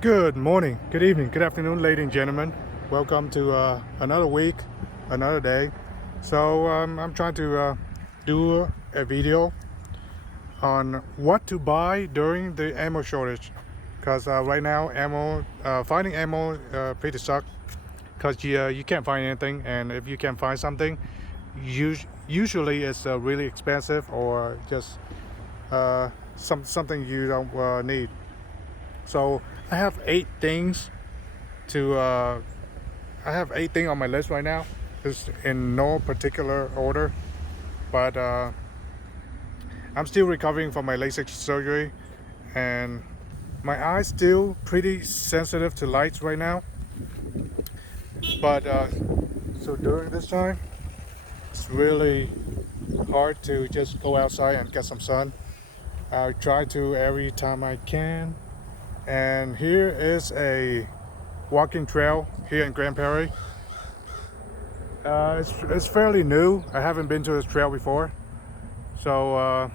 Good morning, good evening, good afternoon, ladies and gentlemen. Welcome to another week, another day. I'm trying to do a video on what to buy during the ammo shortage. Because right now, finding ammo pretty suck. Because you can't find anything, and if you can find something, usually it's really expensive or just something you don't need. So I have to. I have 8 things on my list right now. It's in no particular order, but I'm still recovering from my LASIK surgery, and my eyes still pretty sensitive to lights right now. But so during this time, it's really hard to just go outside and get some sun. I try to every time I can, and here is a walking trail here in Grand Prairie. It's fairly new. I haven't been to this trail before, so I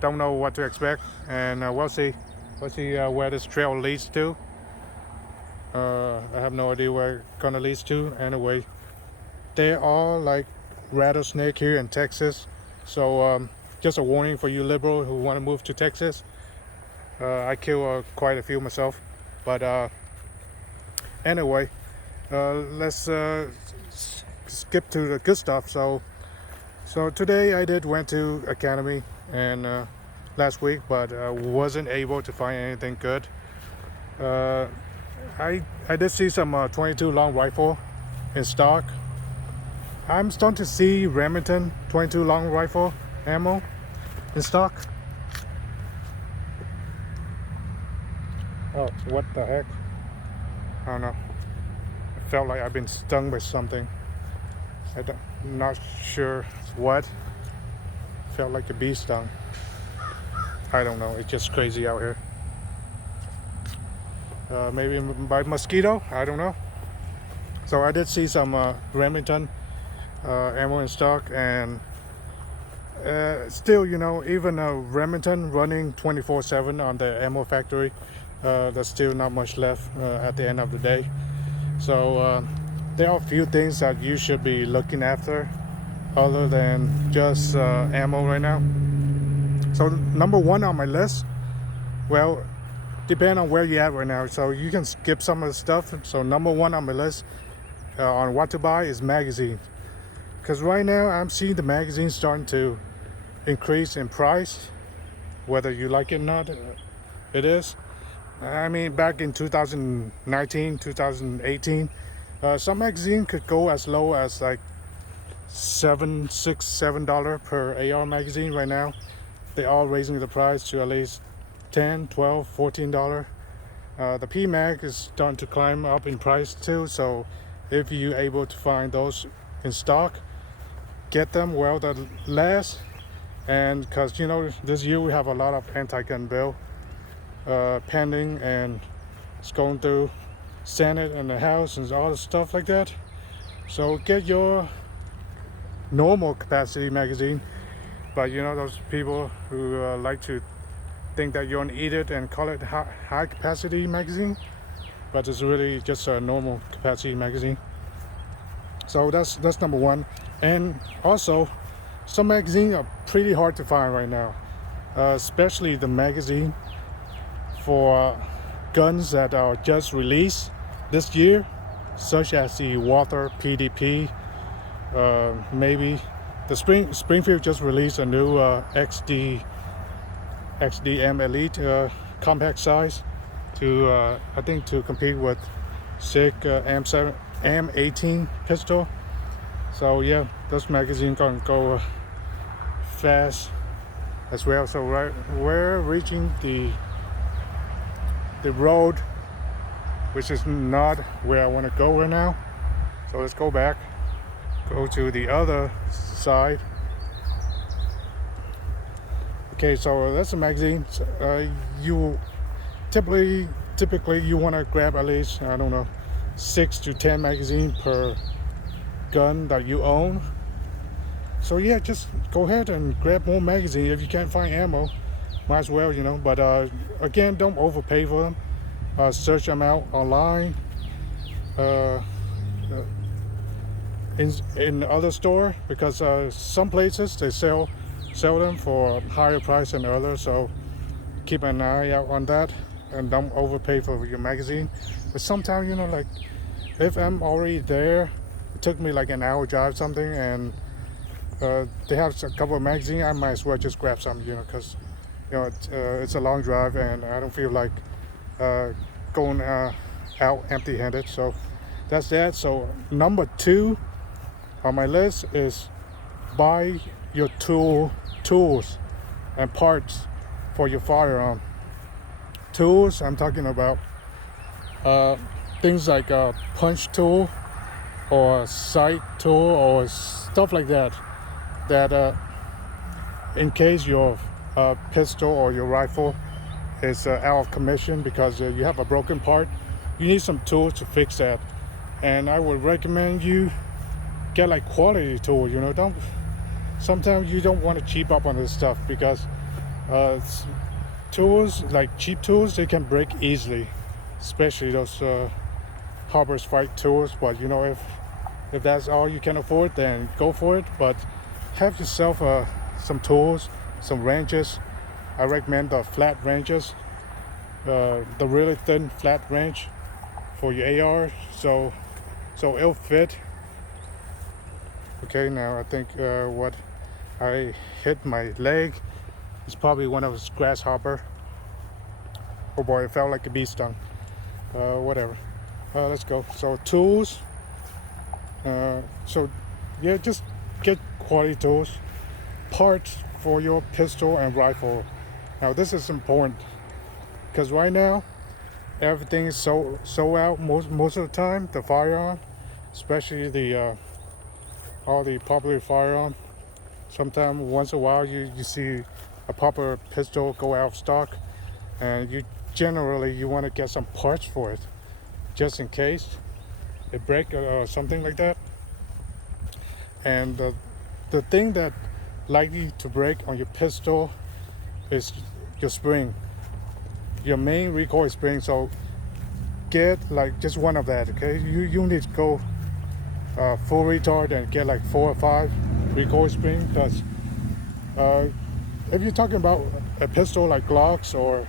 don't know what to expect, and we'll see. We'll see where this trail leads to. I have no idea where it's gonna lead to. Anyway, they are like rattlesnake here in Texas, so just a warning for you liberal who want to move to Texas. I kill quite a few myself, but anyway, let's skip to the good stuff. So today I went to Academy and last week, but wasn't able to find anything good. I did see some 22 long rifle in stock. I'm starting to see Remington 22 long rifle ammo in stock. Oh, what the heck? I don't know. I felt like I've been stung by something. I'm not sure what. Felt like a bee stung. I don't know. It's just crazy out here. Maybe by mosquito. I don't know. So I did see some Remington ammo in stock, and still, even Remington running 24/7 on the ammo factory, there's still not much left at the end of the day. So there are a few things that you should be looking after other than just ammo right now. So number one on my list, well, depending on where you're at right now, so you can skip some of the stuff. So number one on my list on what to buy is magazine. Because right now I'm seeing the magazine starting to increase in price, whether you like it or not. It is. I mean, back in 2019, 2018, some magazine could go as low as like $7 per AR magazine. Right now they are raising the price to at least $10, $12, $14. The PMag is starting to climb up in price too, so if you're able to find those in stock, get them while they last. And because this year we have a lot of anti-gun bill pending, and it's going through Senate and the House and all the stuff like that. So get your normal capacity magazine. But those people who like to think that you're gonna eat it and call it high capacity magazine, but it's really just a normal capacity magazine. So that's number one. And also, some magazines are pretty hard to find right now, especially the magazine for guns that are just released this year, such as the Walther PDP. Maybe the Springfield just released a new XDM Elite compact size to I think to compete with SIG M18 pistol. So yeah, those magazines gonna go fast as well. So we're reaching the road, which is not where I want to go right now. So let's go back, go to the other side. Okay, so that's a magazine. You typically you want to grab at least, I don't know, 6 to 10 magazines per gun that you own. So yeah, just go ahead and grab more magazine. If you can't find ammo, might as well, but again, don't overpay for them. search them out online, uh, in other store, because some places they sell them for a higher price than others. So keep an eye out on that and don't overpay for your magazine. But sometimes, you know, like if I'm already there, it took me like an hour drive something, and they have a couple of magazines, I might as well just grab some, you know, because you know it's a long drive and I don't feel like going out empty-handed. So that's that. So number 2 on my list is buy your tools and parts for your firearm. Tools, I'm talking about things like a punch tool or a sight tool or stuff like that, that in case your pistol or your rifle is out of commission because you have a broken part, you need some tools to fix that. And I would recommend you get like quality tool, you know. Sometimes you don't want to cheap up on this stuff, because tools, like cheap tools, they can break easily, especially those Harbor's Fight tools. But you know, if that's all you can afford, then go for it. But have yourself some tools, some wrenches. I recommend the flat wrenches, the really thin flat wrench for your AR, so it'll fit. Okay, now I think what I hit my leg is probably one of those grasshopper. Oh boy, it felt like a bee stung. Whatever. Let's go. So tools. So yeah, just get quality tools. Parts for your pistol and rifle. Now this is important, because right now everything is so out most of the time. The firearm, especially the all the popular firearm. Sometimes once in a while you see a popular pistol go out of stock, and you want to get some parts for it, just in case it break or something like that. And the thing that likely to break on your pistol is your spring, your main recoil spring. So get like just one of that. Okay, you need to go full retard and get like 4 or 5 recoil spring, because if you're talking about a pistol like Glocks or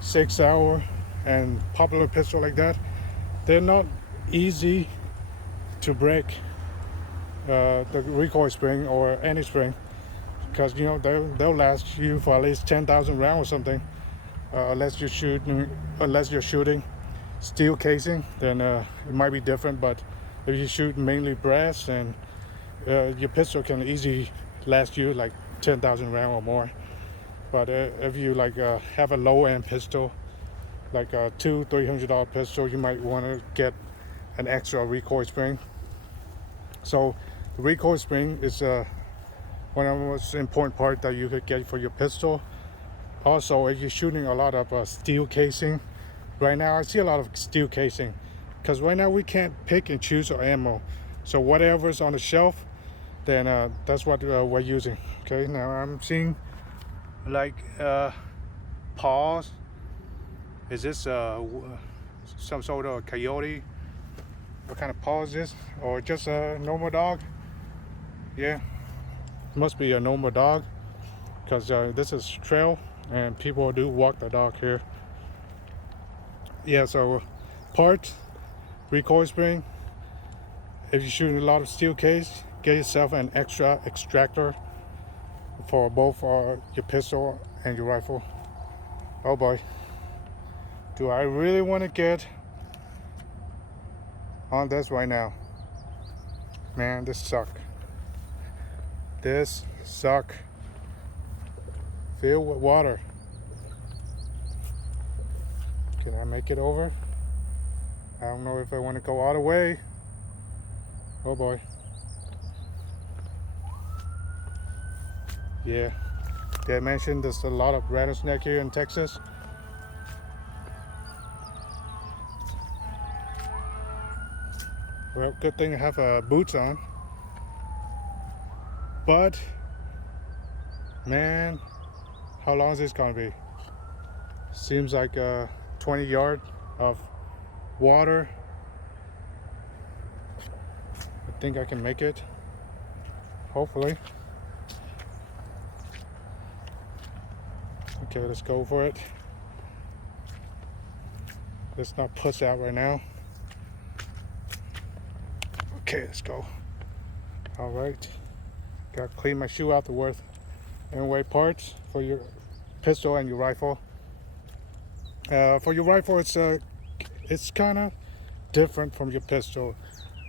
6 Hour and popular pistol like that, they're not easy to break the recoil spring or any spring, because you know they'll last you for at least 10,000 rounds or something, unless you're shooting steel casing, then it might be different. But if you shoot mainly brass, then your pistol can easily last you like 10,000 rounds or more. But if you like have a low-end pistol, like a $200-300 pistol, you might want to get an extra recoil spring. So the recoil spring is one of the most important part that you could get for your pistol. Also, if you're shooting a lot of steel casing, right now I see a lot of steel casing, because right now we can't pick and choose our ammo. So whatever's on the shelf, then that's what we're using. Okay, now I'm seeing like paws. Is this some sort of coyote? What kind of paw is this? Or just a normal dog? Yeah, must be a normal dog, because this is trail and people do walk the dog here. Yeah, so parts, recoil spring. If you're shooting a lot of steel case, get yourself an extra extractor for both your pistol and your rifle. Oh boy, do I really want to get on this right now? Man, this suck. Filled with water. Can I make it over? I don't know if I want to go all the way. Oh boy. Yeah, did I mention there's a lot of rattlesnake here in Texas? Well, good thing I have boots on. But man, how long is this gonna be? Seems like 20 yards of water. I think I can make it, hopefully. Okay, let's go for it. Let's not push out right now. Okay, let's go. All right, gotta clean my shoe out the worth and weigh parts for your pistol and your rifle. For your rifle, it's kind of different from your pistol,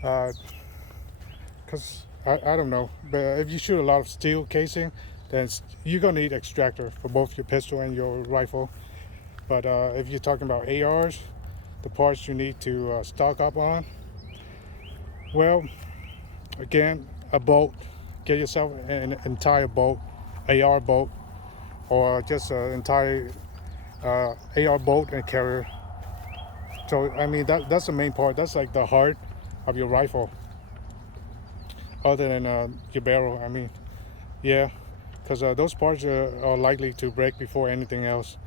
because I don't know, but if you shoot a lot of steel casing, then you're gonna need extractor for both your pistol and your rifle. But if you're talking about ARs, the parts you need to stock up on, well, again, a bolt. Get yourself an entire bolt, AR bolt, or just an entire AR bolt and carrier. So I mean that's the main part. That's like the heart of your rifle, other than your barrel. I mean, yeah, because those parts are likely to break before anything else.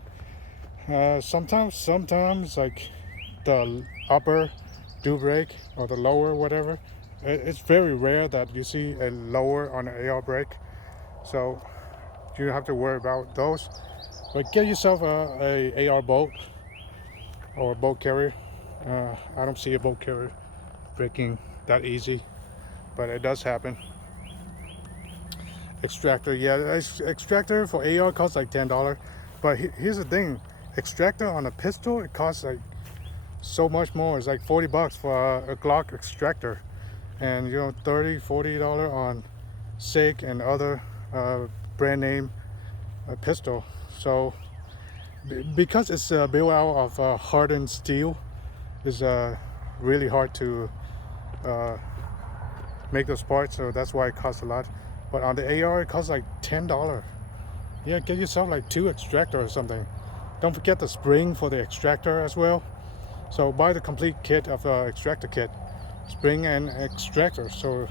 Sometimes like the upper do break, or the lower, whatever. It's very rare that you see a lower on an AR break, so you don't have to worry about those. But get yourself a AR bolt or a bolt carrier. I don't see a bolt carrier breaking that easy, but it does happen. Extractor, yeah, extractor for AR costs like $10, but here's the thing: extractor on a pistol, it costs like so much more. It's like $40 for a Glock extractor, and you know, $30-$40 on SIG and other brand name pistol. So because it's built out of hardened steel, it's really hard to make those parts, so that's why it costs a lot. But on the AR, it costs like $10. Yeah, get yourself like 2 extractor or something. Don't forget the spring for the extractor as well. So buy the complete kit of extractor kit, spring and extractor. So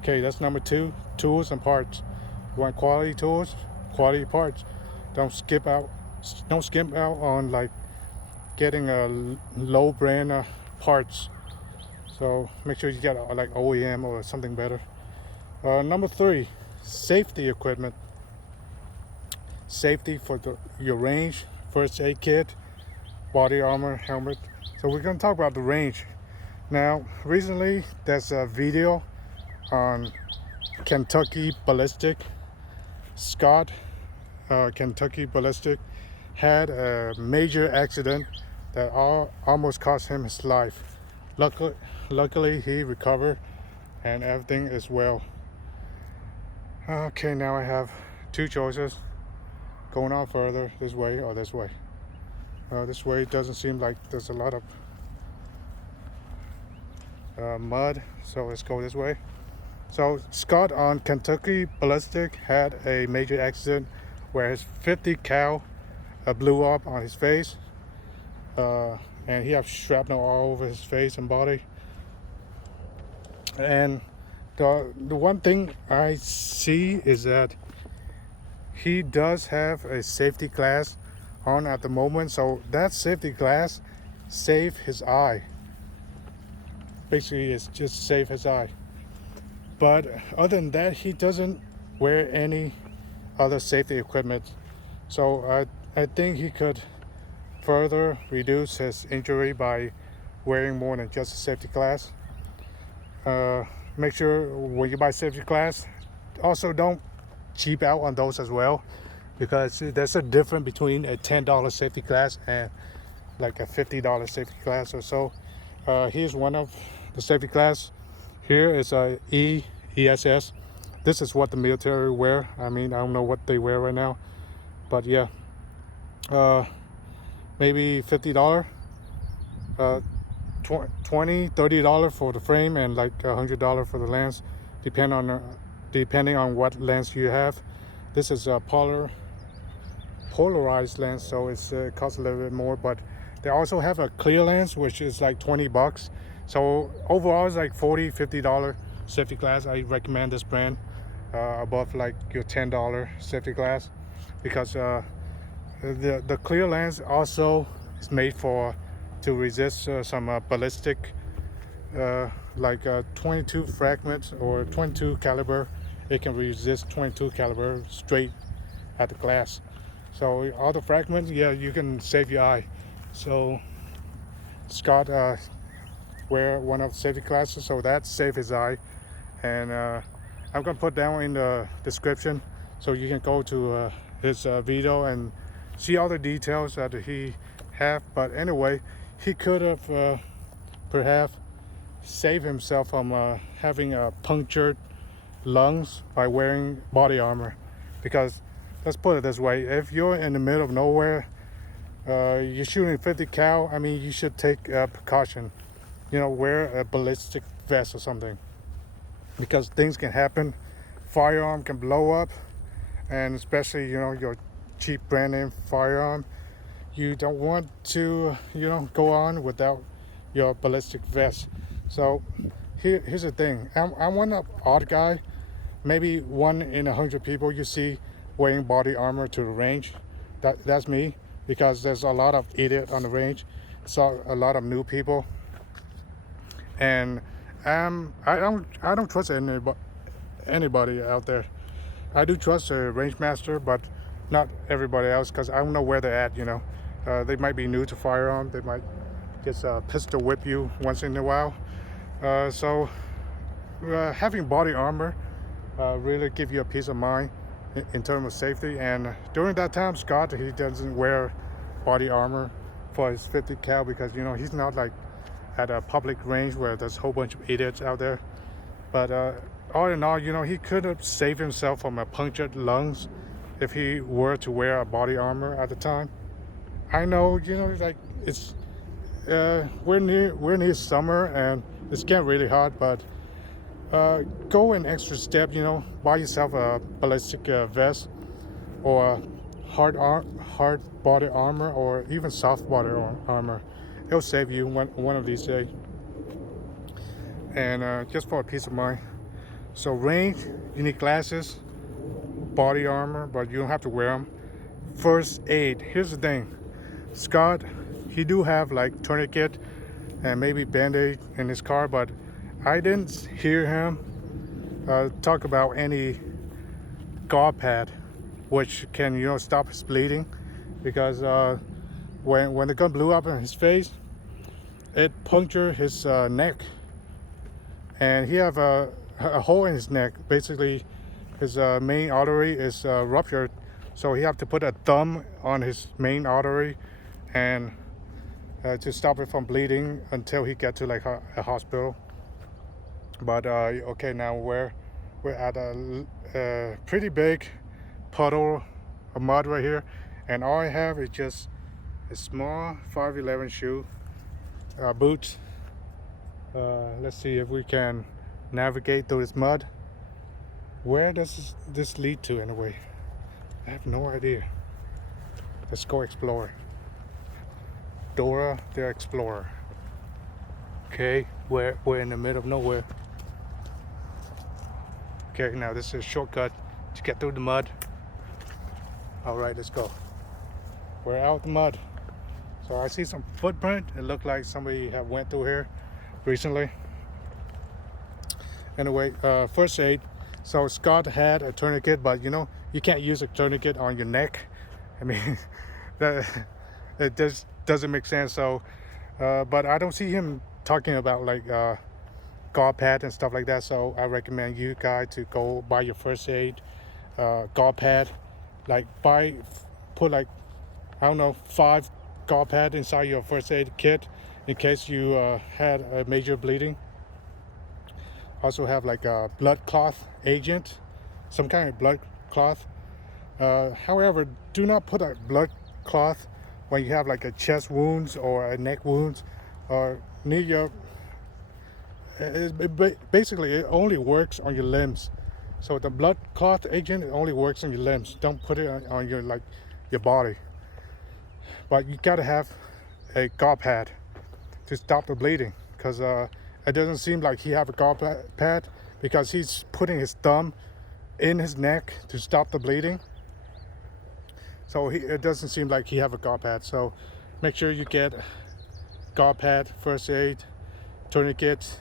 okay, that's number 2. Tools and parts. You want quality tools, quality parts. Don't skip out on like getting a low brand parts. So make sure you get like OEM or something better. Number 3, safety equipment. Safety for your range, first aid kit, body armor, helmet. So we're going to talk about the range. Now, recently there's a video on Kentucky Ballistic. Scott, Kentucky Ballistic, had a major accident that almost cost him his life. Luckily he recovered and everything is well. Okay, now I have 2 choices: going on further this way or this way. This way doesn't seem like there's a lot of mud, so let's go this way. So Scott on Kentucky Ballistic had a major accident where his 50 cal blew up on his face, and he has shrapnel all over his face and body. And the one thing I see is that he does have a safety glass on at the moment, so that safety glass saved his eye. Basically, it's just saved his eye. But other than that, he doesn't wear any other safety equipment. So I think he could further reduce his injury by wearing more than just a safety glass. Make sure when you buy safety glass, also don't cheap out on those as well, because there's a difference between a $10 safety glass and like a $50 safety glass or so. Here's one of the safety glass. Here is a ESS. This is what the military wear. I mean, I don't know what they wear right now, but yeah, maybe $50, $20-$30 for the frame, and like $100 for the lens, depending on what lens you have. This is a polarized lens, so it costs a little bit more, but they also have a clear lens, which is like $20. So overall it's like $40-$50 safety glass. I recommend this brand above like your $10 safety glass, because the clear lens also is made for to resist some ballistic, like 22 fragments or 22 caliber. It can resist 22 caliber straight at the glass. So all the fragments, yeah, you can save your eye. So Scott wear one of the safety glasses, so that saved his eye. And I'm gonna put down in the description so you can go to his video and see all the details that he have. But anyway, he could have perhaps saved himself from having punctured lungs by wearing body armor. Because let's put it this way, if you're in the middle of nowhere, you're shooting 50 cal, I mean, you should take precaution. You know, wear a ballistic vest or something, because things can happen. Firearm can blow up, and especially, you know, your cheap brand name firearm, you don't want to, you know, go on without your ballistic vest. So here's the thing, I'm one odd guy, maybe 1 in 100 people you see wearing body armor to the range. That's me, because there's a lot of idiots on the range, so a lot of new people, and I don't trust anybody out there. I do trust a range master, but not everybody else, because I don't know where they're at. You know, they might be new to firearm. They might just pistol whip you once in a while. So having body armor really give you a peace of mind in terms of safety. And during that time, Scott, he doesn't wear body armor for his 50 cal, because, you know, he's not like at a public range where there's a whole bunch of idiots out there. But all in all, you know, he could have saved himself from a punctured lungs if he were to wear a body armor at the time. I know, you know, like it's we're near summer and it's getting really hot, but go an extra step. You know, buy yourself a ballistic vest, or hard body armor, or even soft body armor. It'll save you one of these days, and just for a peace of mind. So range, you need glasses, body armor, but you don't have to wear them. First aid, here's the thing, Scott, he do have like tourniquet and maybe band-aid in his car, but I didn't hear him talk about any gauze pad, which can, you know, stop his bleeding, because when the gun blew up in his face, it punctured his neck, and he have a hole in his neck. Basically, his main artery is ruptured, so he have to put a thumb on his main artery and to stop it from bleeding until he get to like a hospital. But okay, now we're at a pretty big puddle of mud right here, and all I have is just a small 511 shoe, boots. Let's see if we can navigate through this mud. Where does this lead to anyway? I have no idea. Let's go explore. Dora the Explorer. Okay, we're in the middle of nowhere. Okay, now this is a shortcut to get through the mud. All right, let's go. We're out the mud. So I see some footprint. It looked like somebody have went through here recently. Anyway, first aid. So Scott had a tourniquet, but you know, you can't use a tourniquet on your neck. I mean, it just doesn't make sense. So, but I don't see him talking about like gauze pad and stuff like that. So I recommend you guys to go buy your first aid gauze pad. Like put like, I don't know, 5 gauze pad inside your first aid kit in case you had a major bleeding. Also have like a blood cloth agent, some kind of blood cloth. However, do not put a blood cloth when you have like a chest wounds or a neck wounds or near your. Basically, it only works on your limbs. So the blood cloth agent only works on your limbs. Don't put it on your your body. But you gotta have a gauze pad to stop the bleeding, because it doesn't seem like he have a gauze pad, because he's putting his thumb in his neck to stop the bleeding. So it doesn't seem like he have a gauze pad. So make sure you get guard pad, first aid, tourniquets,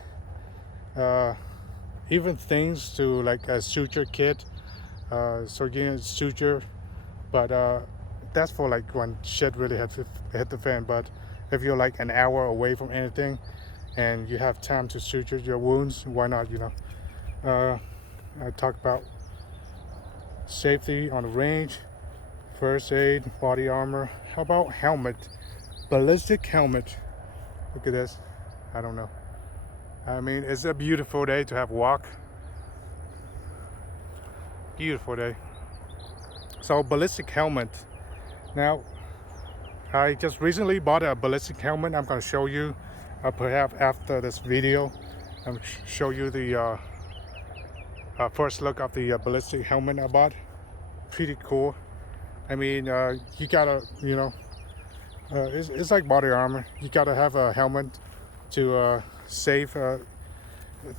even things to like a suture kit, so getting a suture, but that's for like when shit really hit the fan. But if you're like an hour away from anything and you have time to suture your wounds, why not, you know? I talk about safety on the range, first aid, body armor. How about helmet? Ballistic helmet. Look at this. I don't know. I mean, it's a beautiful day to have walk. Beautiful day. So ballistic helmet. Now, I just recently bought a ballistic helmet. I'm going to show you, perhaps after this video, I'll show you the first look of the ballistic helmet I bought. Pretty cool. I mean, you gotta, you know, it's like body armor. You gotta have a helmet to save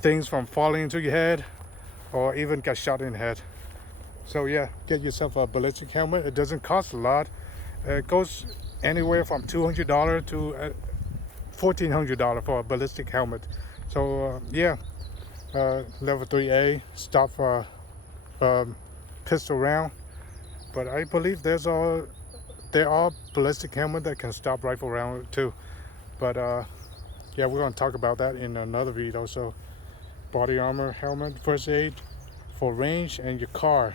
things from falling into your head or even get shot in the head. So yeah, get yourself a ballistic helmet. It doesn't cost a lot. It goes anywhere from $200 to $1,400 for a ballistic helmet. So yeah, level 3A, stop for pistol round. But I believe there are ballistic helmets that can stop rifle round too. But yeah, we're going to talk about that in another video. So body armor, helmet, first aid for range and your car.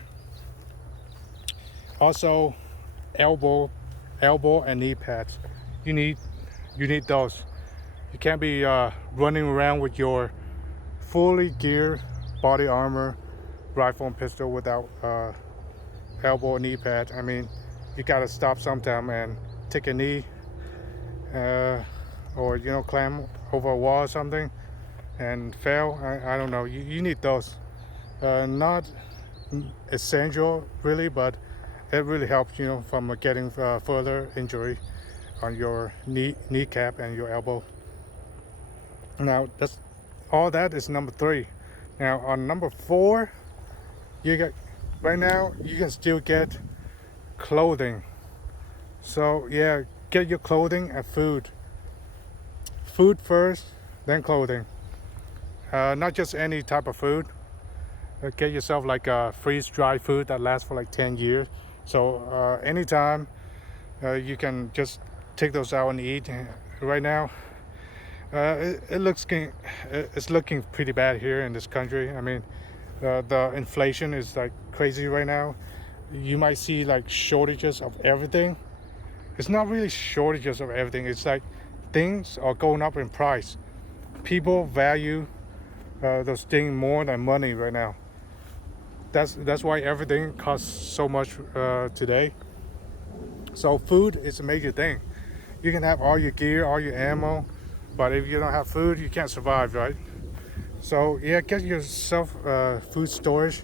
Also elbow and knee pads. You need those. You can't be running around with your fully geared body armor, rifle and pistol without elbow or knee pad. I mean, you gotta stop sometime and take a knee, or you know, climb over a wall or something and fail. I don't know. You need those. Not essential really, but it really helps, you know, from getting further injury on your kneecap and your elbow. Now all that is number 3. Now on number 4, right now you can still get clothing. So yeah, get your clothing and food. Food first, then clothing. Not just any type of food. Get yourself like a freeze-dried food that lasts for like 10 years. So anytime you can just take those out and eat. Right now, it's looking pretty bad here in this country. I mean, the inflation is like crazy right now. You might see like shortages of everything. It's not really shortages of everything. It's like things are going up in price. People value those things more than money right now. That's why everything costs so much today. So food is a major thing. You can have all your gear, all your ammo, but if you don't have food, you can't survive, right? So yeah, get yourself food storage,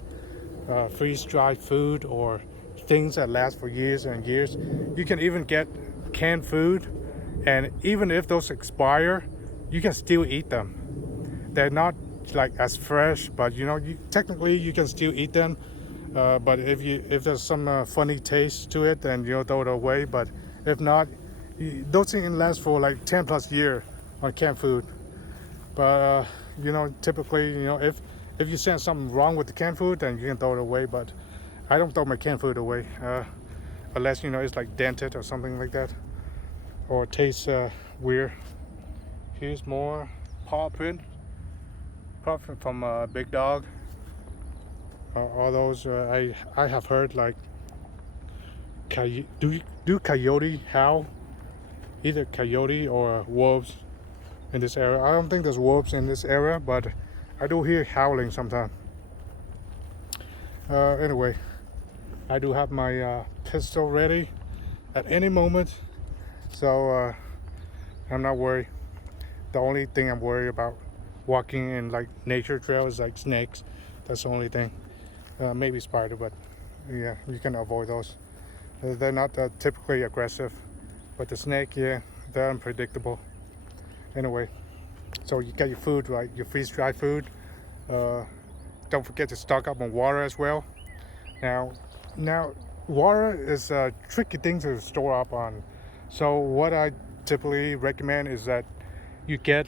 freeze-dried food, or things that last for years and years. You can even get canned food, and even if those expire, you can still eat them. They're not like as fresh, but you know, technically you can still eat them. But if there's some funny taste to it, then you know, throw it away. But if not, those things can last for like 10 plus years on canned food. But you know, typically, you know, if you sense something wrong with the canned food, then you can throw it away. But I don't throw my canned food away unless, you know, it's like dented or something like that, or it tastes weird. Here's more paw print from Big Dog. All those I have heard like do coyote howl, either coyote or wolves in this area. I don't think there's wolves in this area, but I do hear howling sometimes. Anyway, I do have my pistol ready at any moment, so I'm not worried. The only thing I'm worried about walking in like nature trails is like snakes. That's the only thing. Maybe spider, but yeah, you can avoid those. They're not typically aggressive, but the snake, yeah, they're unpredictable. Anyway, so you get your food, right? Your freeze-dried food. Don't forget to stock up on water as well. Now, water is a tricky thing to store up on. So what I typically recommend is that you get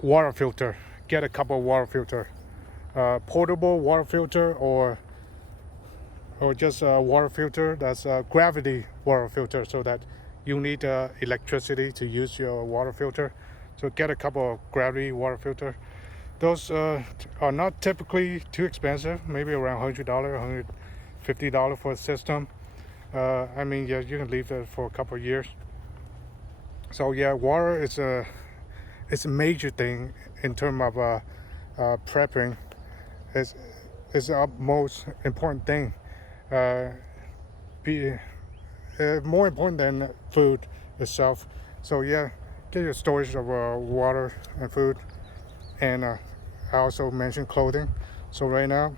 water filter. Get a couple of water filter, portable water filter, or just a water filter that's a gravity water filter, so that you need electricity to use your water filter. So get a couple of gravity water filter. Those are not typically too expensive, maybe around $100, $150 for a system. I mean, yeah, you can leave it for a couple of years. So yeah, water is a major thing in terms of prepping. It's the most important thing. More important than food itself. So yeah, get your storage of water and food. And I also mentioned clothing. So right now,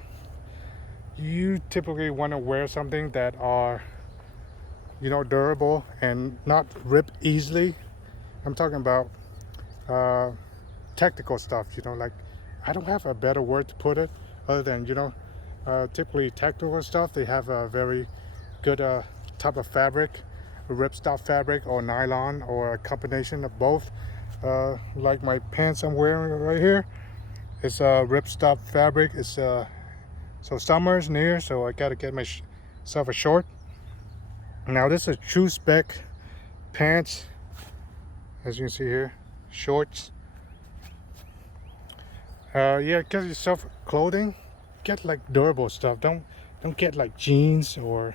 you typically want to wear something that are, durable and not rip easily. I'm talking about technical stuff. Like, I don't have a better word to put it other than typically technical stuff. They have a very good type of fabric, ripstop fabric or nylon, or a combination of both. Like my pants I'm wearing right here, it's a ripstop fabric. It's so summer's near, so I gotta get myself a short. Now this is true spec pants, as you can see here, shorts. Yeah, get yourself clothing. Get like durable stuff. Don't get like jeans or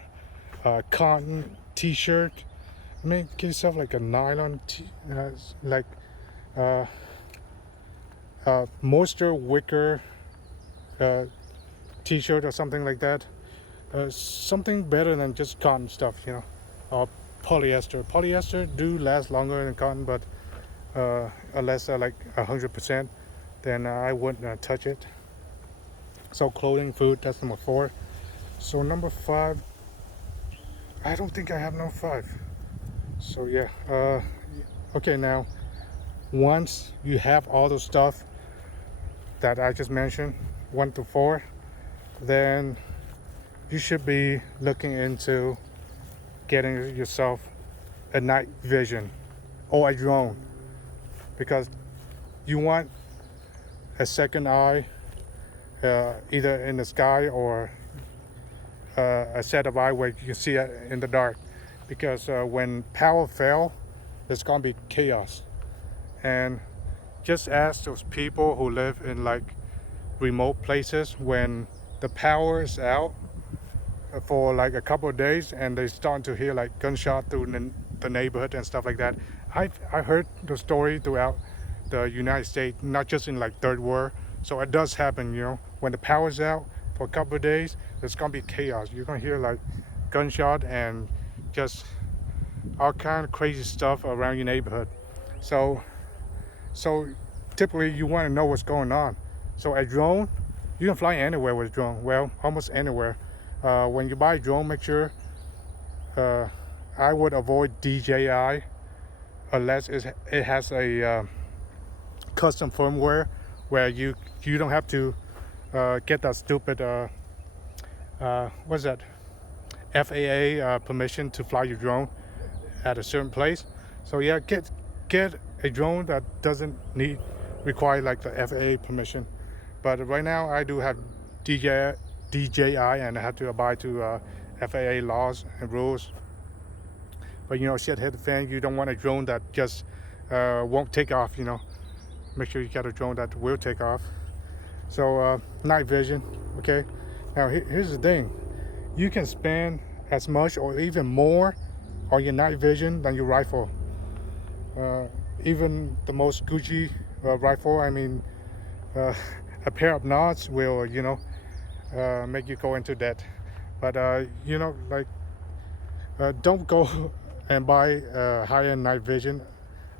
cotton t-shirt. I mean, get yourself like a nylon moisture wicker t-shirt or something like that. Something better than just cotton stuff, or polyester. Polyester do last longer than cotton, but unless like 100%, then I wouldn't touch it. So clothing, food, that's number 4. So number 5, I don't think I have no 5. So yeah, okay, now once you have all the stuff that I just mentioned, 1 to 4, then you should be looking into getting yourself a night vision or a drone, because you want a second eye, either in the sky or a set of eye where you can see it in the dark, because when power fail, there's gonna be chaos. And just ask those people who live in like remote places, when the power is out for like a couple of days and they start to hear like gunshot through the neighborhood and stuff like that. I heard the story throughout the United States, not just in like third world. So it does happen, when the power's out for a couple of days, there's gonna be chaos. You're gonna hear like gunshot and just all kind of crazy stuff around your neighborhood. So typically you want to know what's going on. So a drone, you can fly anywhere with a drone. Well, almost anywhere. When you buy a drone, make sure I would avoid DJI unless it has a custom firmware where you don't have to get that stupid what's that, FAA permission to fly your drone at a certain place. So yeah, get a drone that doesn't require like the FAA permission. But right now I do have DJI, and I have to abide to FAA laws and rules. But shit hit the fan, you don't want a drone that just won't take off. Make sure you get a drone that will take off. So night vision. Okay, now here's the thing, you can spend as much or even more on your night vision than your rifle. Even the most Gucci rifle, I mean, a pair of knots will make you go into debt. But don't go and buy high-end night vision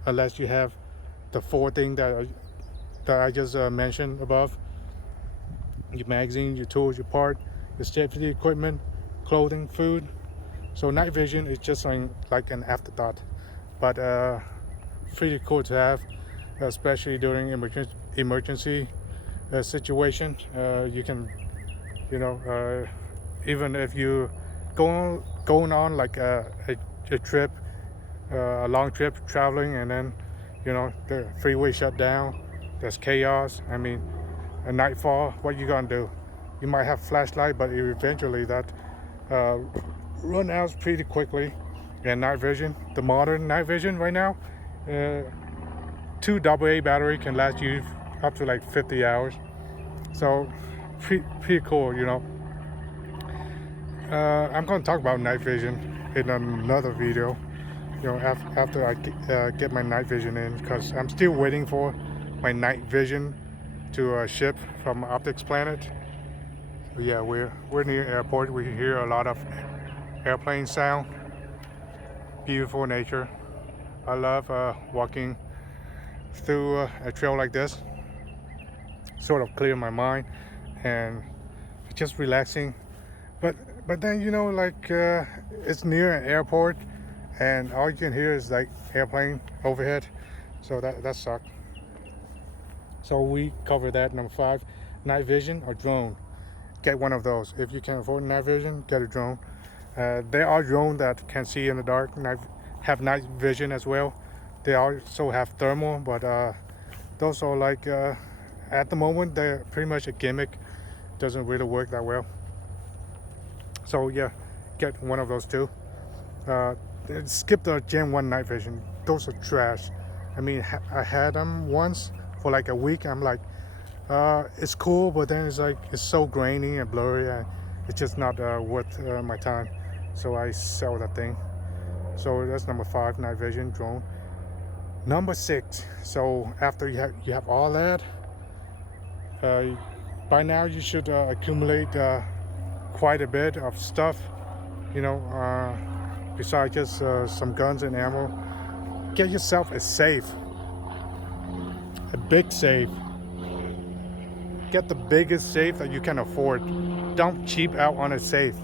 unless you have the 4 things that I just mentioned above: your magazine, your tools, your part, your safety equipment, clothing, food. So night vision is just like an afterthought, but pretty cool to have, especially during emergency situation. You can, even if you going on like a trip a long trip traveling, and then the freeway shut down, there's chaos. I mean, a nightfall, what you gonna do? You might have flashlight, but eventually that uh, run out pretty quickly. And night vision, the modern night vision right now, uh, 2 AA battery can last you up to like 50 hours. So pretty cool. I'm gonna talk about night vision in another video, after I get my night vision in, because I'm still waiting for my night vision to ship from Optics Planet. So yeah, we're near airport. We hear a lot of airplane sound. Beautiful nature. I love walking through a trail like this. Sort of clear my mind and just relaxing. But then like it's near an airport, and all you can hear is like airplane overhead. So that sucks. So we cover that. Number 5, night vision or drone. Get one of those. If you can afford night vision, get a drone. There are drones that can see in the dark, have night vision as well. They also have thermal, but those are like at the moment they're pretty much a gimmick. Doesn't really work that well. So yeah, get one of those too. Skip the Gen 1 night vision. Those are trash. I mean, I had them once for like a week. I'm like, it's cool, but then it's so grainy and blurry, and it's just not worth my time. So I sell that thing. So that's number 5, night vision drone. Number 6. So after you have all that, by now you should accumulate quite a bit of stuff. Besides just some guns and ammo. Get yourself a safe, a big safe. Get the biggest safe that you can afford. Don't cheap out on a safe.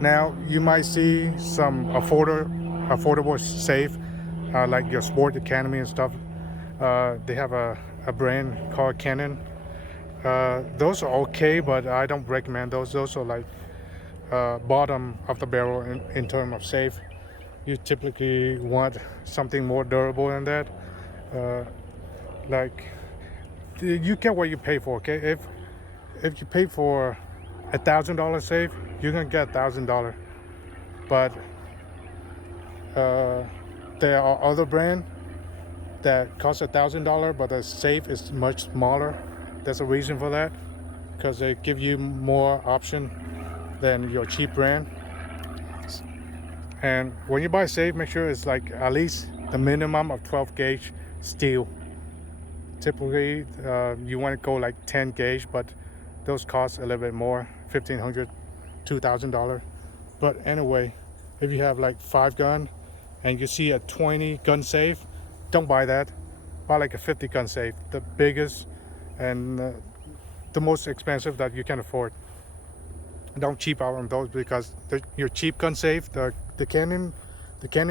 Now you might see some affordable safe, like your Sport Academy and stuff. They have a brand called Canon. Those are okay, but I don't recommend those. Those are like bottom of the barrel in terms of safe. You typically want something more durable than that. Like you get what you pay for. Okay, if you pay for $1,000 safe, you're gonna get $1,000. But there are other brands that cost $1,000, but the safe is much smaller. There's a reason for that, because they give you more option than your cheap brand. And when you buy a safe, make sure it's like at least the minimum of 12 gauge steel. Typically, you want to go like 10 gauge, but those cost a little bit more, $1,500, $2,000. But anyway, if you have like 5 gun and you see a 20 gun safe, don't buy that. Buy like a 50 gun safe, the biggest and the most expensive that you can afford. Don't cheap out on those, because your cheap gun safe, the Canon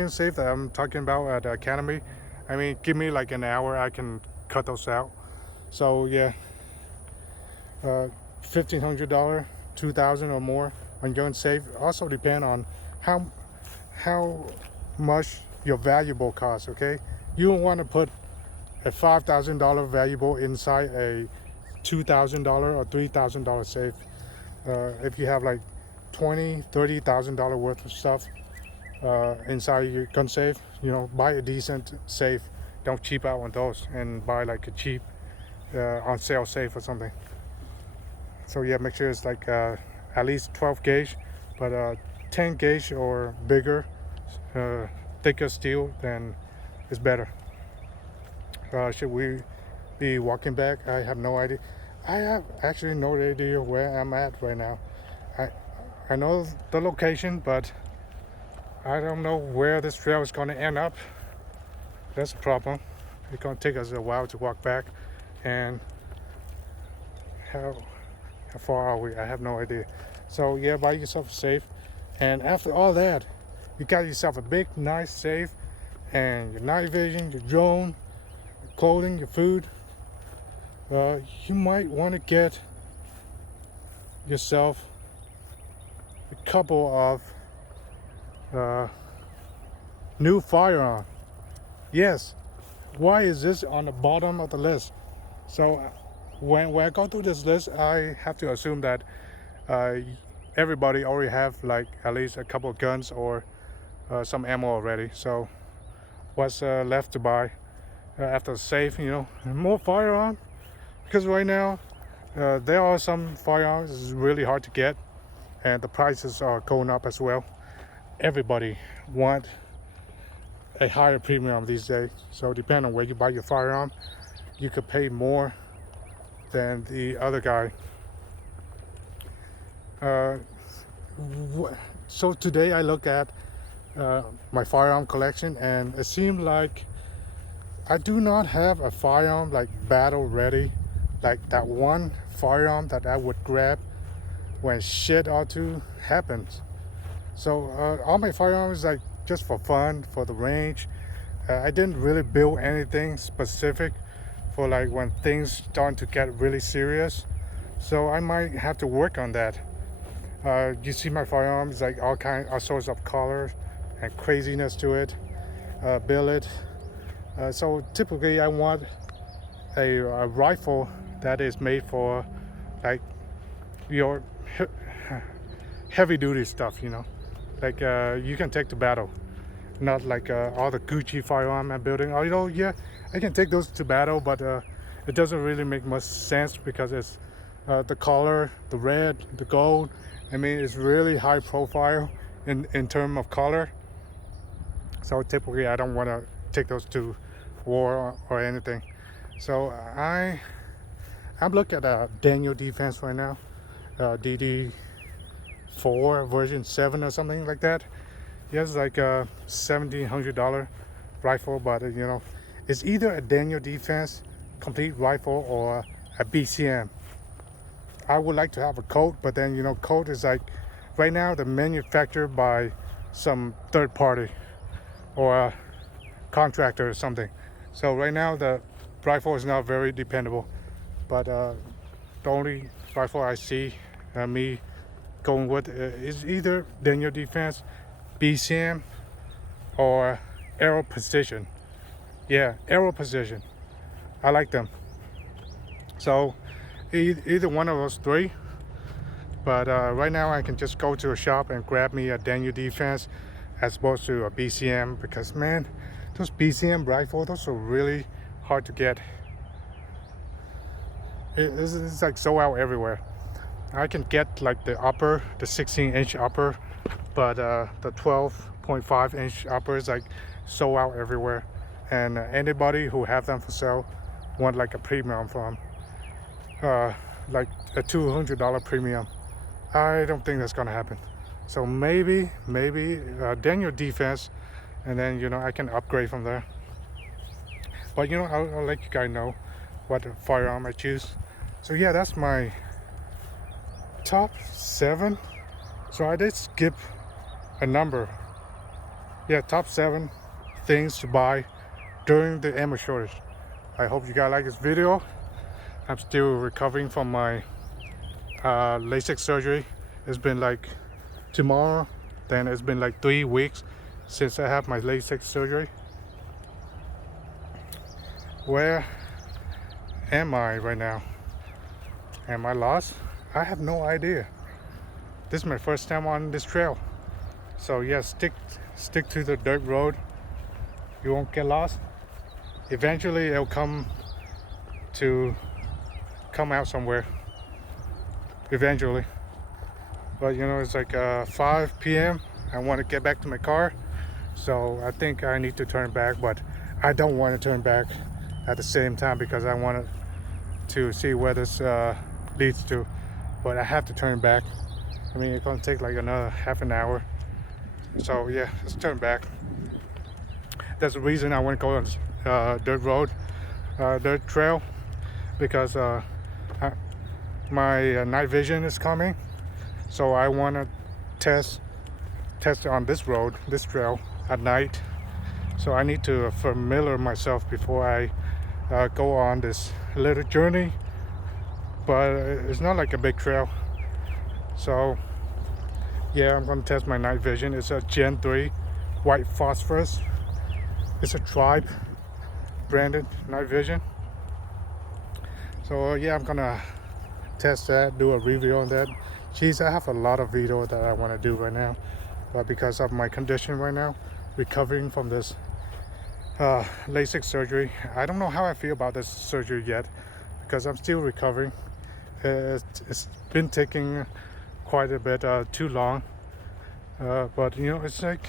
safe that I'm talking about at the Academy, I mean, give me like an hour, I can cut those out. So yeah, $1,500, $2,000 or more on gun safe. Also depend on how much your valuable costs. Okay, you don't want to put a $5,000 valuable inside a $2,000 or $3,000 safe. If you have like $20,000-$30,000 worth of stuff inside your gun safe, buy a decent safe. Don't cheap out on those and buy like a cheap on sale safe or something. So yeah, make sure it's like at least 12 gauge, but 10 gauge or bigger, thicker steel, then it's better. Should we be walking back? I have no idea. I have actually no idea where I'm at right now. I know the location, but I don't know where this trail is going to end up. That's a problem. It's going to take us a while to walk back. And how far are we? I have no idea. So yeah, buy yourself a safe. And after all that, you got yourself a big, nice safe, and your night vision, your drone, your clothing, your food. You might want to get yourself a couple of New firearm. Yes. Why is this on the bottom of the list? So when I go through this list, I have to assume that uh, everybody already have like at least a couple of guns or some ammo already. So what's left to buy after the save? More firearm. Because right now there are some firearms is really hard to get, and the prices are going up as well. Everybody want a higher premium these days. So depending on where you buy your firearm, you could pay more than the other guy. So today I look at my firearm collection, and it seemed like I do not have a firearm like battle ready, like that one firearm that I would grab when shit ought to happens. So all my firearms like just for fun, for the range. I didn't really build anything specific for like when things start to get really serious. So I might have to work on that. You see my firearms like all sorts of colors and craziness to it. Billet. So typically I want a rifle that is made for like your heavy duty stuff, like you can take to battle, not like all the Gucci firearm I'm building. Yeah, I can take those to battle, but it doesn't really make much sense because it's the color, the red, the gold. I mean, it's really high profile in terms of color. So typically I don't want to take those to war or anything. So I'm looking at a Daniel Defense right now, DD4 version 7 or something like that. Yeah, it's like a $1,700 rifle, but it's either a Daniel Defense complete rifle or a BCM. I would like to have a Colt, but then Colt is like right now they're manufactured by some third party or a contractor or something. So right now the rifle is not very dependable. But the only rifle I see me going with is either Daniel Defense, BCM, or Arrow Precision. Yeah, Arrow Precision. I like them. So either one of those three. But right now I can just go to a shop and grab me a Daniel Defense as opposed to a BCM, because man, those BCM rifles, those are really hard to get. It's like sold out everywhere. I can get like the 16-inch upper, but the 12.5-inch upper is like sold out everywhere. And anybody who have them for sale want like a premium from like a $200 premium. I don't think that's gonna happen. So maybe Daniel Defense, and then I can upgrade from there. But I'll let you guys know what firearm I choose. So yeah, that's my top 7. So I did skip a number. Yeah, top 7 things to buy during the ammo shortage. I hope you guys like this video. I'm still recovering from my LASIK surgery. It's been like tomorrow, then it's been like 3 weeks since I had my LASIK surgery. Where am I right now? Am I lost? I have no idea. This is my first time on this trail. So yeah, stick to the dirt road. You won't get lost. Eventually it'll come out somewhere. Eventually. But it's like 5 p.m. I want to get back to my car. So I think I need to turn back, but I don't want to turn back at the same time because I wanted to see where this leads to. But I have to turn back. I mean, it's gonna take like another half an hour. So yeah, let's turn back. That's the reason I want to go on dirt road, dirt trail, because my night vision is coming. So I want to test on this road, this trail at night. So I need to familiar myself before I go on this little journey. But it's not like a big trail. So yeah, I'm gonna test my night vision. It's a Gen 3 white phosphorus. It's a Tribe branded night vision. So yeah, I'm gonna test that, do a review on that. Geez, I have a lot of video that I want to do right now, but because of my condition right now, recovering from this LASIK surgery, I don't know how I feel about this surgery yet, because I'm still recovering. It's been taking quite a bit too long, but you know, it's like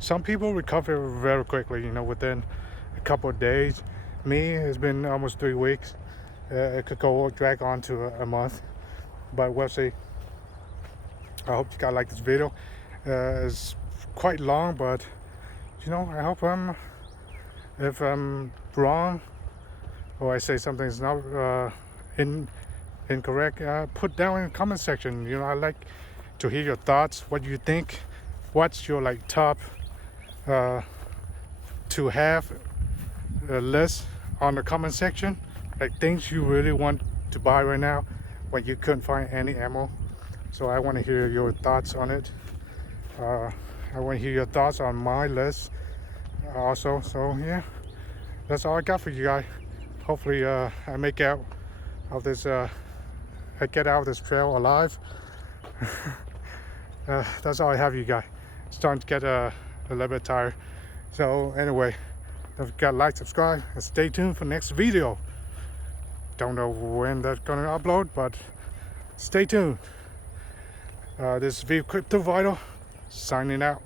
some people recover very quickly, you know, within a couple of days. Me, it's been almost 3 weeks. It could go drag on to a month, but we'll see. I hope you guys like this video. It's quite long, but you know, I hope if I'm wrong or I say something's not incorrect, put down in the comment section. You know, I like to hear your thoughts, what you think, what's your like top to have list on the comment section, like things you really want to buy right now when you couldn't find any ammo. So I want to hear your thoughts on it. I want to hear your thoughts on my list also. So yeah, that's all I got for you guys. Hopefully I make out of this I get out of this trail alive. That's all I have, you guys. It's starting to get a little bit tired. So anyway, don't forget to like, subscribe, and stay tuned for next video. Don't know when that's gonna upload, but stay tuned. This is V Crypto Vital signing out.